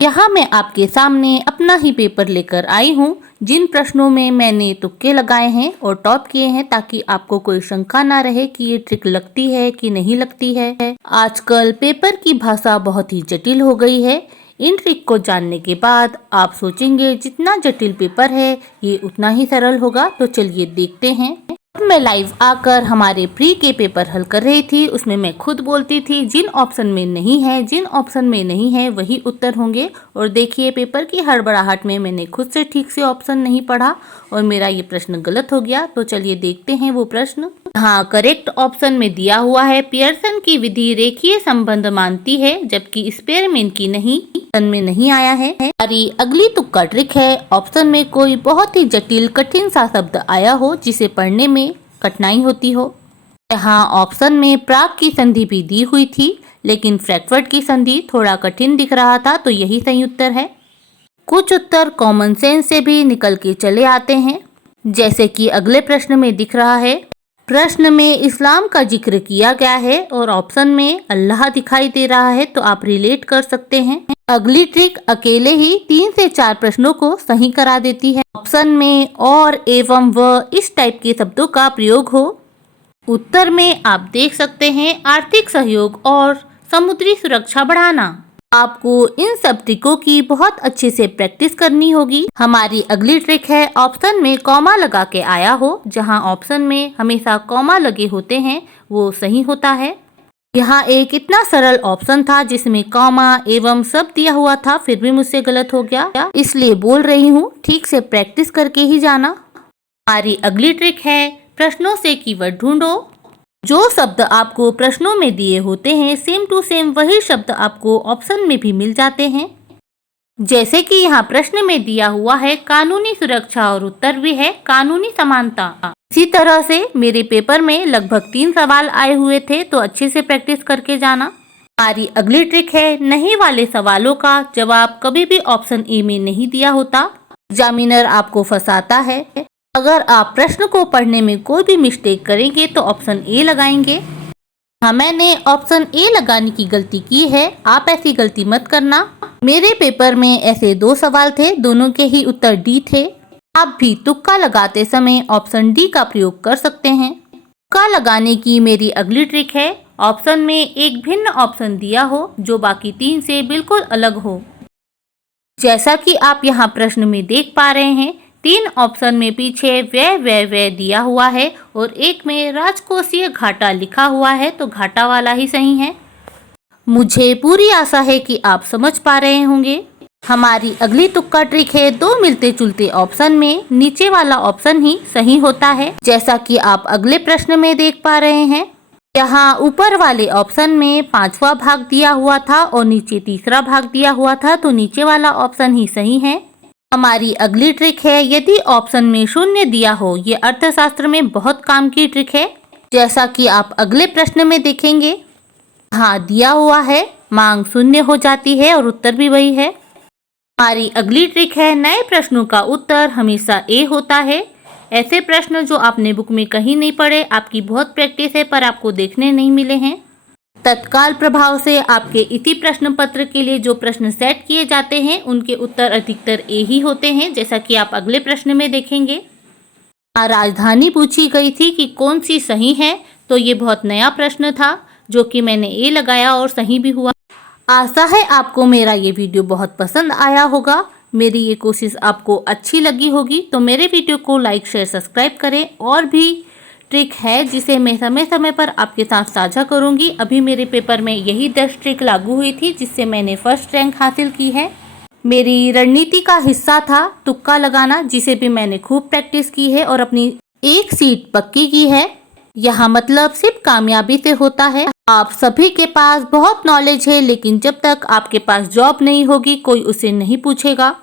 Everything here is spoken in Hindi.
यहाँ मैं आपके सामने अपना ही पेपर लेकर आई हूँ, जिन प्रश्नों में मैंने तुक्के लगाए हैं और टॉप किए हैं, ताकि आपको कोई शंका ना रहे कि ये ट्रिक लगती है कि नहीं लगती है। आजकल पेपर की भाषा बहुत ही जटिल हो गई है। इन ट्रिक को जानने के बाद आप सोचेंगे जितना जटिल पेपर है ये उतना ही सरल होगा। तो चलिए देखते हैं। मैं लाइव आकर हमारे प्री के पेपर हल कर रही थी, उसमें मैं खुद बोलती थी जिन ऑप्शन में नहीं है वही उत्तर होंगे। और देखिए पेपर की हड़बड़ाहट में मैंने खुद से ठीक से ऑप्शन नहीं पढ़ा और मेरा ये प्रश्न गलत हो गया। तो चलिए देखते हैं वो प्रश्न। हाँ, करेक्ट ऑप्शन में दिया हुआ है पियर्सन की विधि रेखीय संबंध मानती है, जबकि स्पेयरमैन की नहीं, ऑप्शन में नहीं आया है। हमारी अगली तुक्का ट्रिक है। ऑप्शन में कोई बहुत ही जटिल कठिन सा शब्द आया हो जिसे पढ़ने में कठिनाई होती हो। यहाँ ऑप्शन में प्राग की संधि भी दी हुई थी, लेकिन फ्रैंकफर्ट की संधि थोड़ा कठिन दिख रहा था, तो यही सही उत्तर है। कुछ उत्तर कॉमन सेंस से भी निकल के चले आते हैं, जैसे कि अगले प्रश्न में दिख रहा है। प्रश्न में इस्लाम का जिक्र किया गया है और ऑप्शन में अल्लाह दिखाई दे रहा है, तो आप रिलेट कर सकते हैं। अगली ट्रिक अकेले ही 3 से 4 प्रश्नों को सही करा देती है। ऑप्शन में और, एवं, व इस टाइप के शब्दों का प्रयोग हो। उत्तर में आप देख सकते हैं आर्थिक सहयोग और समुद्री सुरक्षा बढ़ाना। आपको इन सब ट्रिकों की बहुत अच्छे से प्रैक्टिस करनी होगी। हमारी अगली ट्रिक है ऑप्शन में कॉमा लगा के आया हो। जहां ऑप्शन में हमेशा कॉमा लगे होते हैं वो सही होता है। यहाँ एक इतना सरल ऑप्शन था जिसमें कॉमा एवं सब दिया हुआ था, फिर भी मुझसे गलत हो गया, इसलिए बोल रही हूँ ठीक से प्रैक्टिस करके ही जाना। हमारी अगली ट्रिक है प्रश्नों से कीवर्ड ढूंढो। जो शब्द आपको प्रश्नों में दिए होते हैं सेम टू सेम वही शब्द आपको ऑप्शन में भी मिल जाते हैं। जैसे कि यहाँ प्रश्न में दिया हुआ है कानूनी सुरक्षा और उत्तर भी है कानूनी समानता। इसी तरह से मेरे पेपर में लगभग 3 सवाल आए हुए थे, तो अच्छे से प्रैक्टिस करके जाना। हमारी अगली ट्रिक है नहीं वाले सवालों का जवाब कभी भी ऑप्शन ए में नहीं दिया होता। एग्जामिनर आपको फंसाता है। अगर आप प्रश्न को पढ़ने में कोई भी मिस्टेक करेंगे तो ऑप्शन ए लगाएंगे। हाँ, मैंने ऑप्शन ए लगाने की गलती की है, आप ऐसी गलती मत करना। मेरे पेपर में ऐसे 2 सवाल थे, दोनों के ही उत्तर डी थे। आप भी तुक्का लगाते समय ऑप्शन डी का प्रयोग कर सकते हैं। तुक्का लगाने की मेरी अगली ट्रिक है ऑप्शन में एक भिन्न ऑप्शन दिया हो जो बाकी 3 से बिल्कुल अलग हो। जैसा कि आप यहाँ प्रश्न में देख पा रहे हैं, 3 ऑप्शन में पीछे व्यय दिया हुआ है और एक में राजकोषीय घाटा लिखा हुआ है, तो घाटा वाला ही सही है। मुझे पूरी आशा है कि आप समझ पा रहे होंगे। हमारी अगली तुक्का ट्रिक है 2 मिलते जुलते ऑप्शन में नीचे वाला ऑप्शन ही सही होता है। जैसा कि आप अगले प्रश्न में देख पा रहे हैं, यहाँ ऊपर वाले ऑप्शन में 5वां भाग दिया हुआ था और नीचे 3रा भाग दिया हुआ था, तो नीचे वाला ऑप्शन ही सही है। हमारी अगली ट्रिक है यदि ऑप्शन में 0 दिया हो, ये अर्थशास्त्र में बहुत काम की ट्रिक है। जैसा कि आप अगले प्रश्न में देखेंगे, हाँ दिया हुआ है मांग 0 हो जाती है और उत्तर भी वही है। हमारी अगली ट्रिक है नए प्रश्नों का उत्तर हमेशा ए होता है। ऐसे प्रश्न जो आपने बुक में कहीं नहीं पढ़े, आपकी बहुत प्रैक्टिस है पर आपको देखने नहीं मिले हैं, तत्काल प्रभाव से आपके इसी प्रश्न पत्र के लिए जो प्रश्न सेट किए जाते हैं उनके उत्तर अधिकतर ए ही होते हैं। जैसा कि आप अगले प्रश्न में देखेंगे, राजधानी पूछी गई थी कि कौन सी सही है, तो ये बहुत नया प्रश्न था जो कि मैंने ए लगाया और सही भी हुआ। आशा है आपको मेरा ये वीडियो बहुत पसंद आया होगा। मेरी ये कोशिश आपको अच्छी लगी होगी, तो मेरे वीडियो को लाइक शेयर सब्सक्राइब करें। और भी ट्रिक है जिसे मैं समय समय पर आपके साथ साझा करूंगी। अभी मेरे पेपर में यही 10 ट्रिक लागू हुई थी जिससे मैंने फर्स्ट रैंक हासिल की है। मेरी रणनीति का हिस्सा था तुक्का लगाना, जिसे भी मैंने खूब प्रैक्टिस की है और अपनी एक सीट पक्की की है। यहाँ मतलब सिर्फ कामयाबी से होता है। आप सभी के पास बहुत नॉलेज है, लेकिन जब तक आपके पास जॉब नहीं होगी कोई उसे नहीं पूछेगा।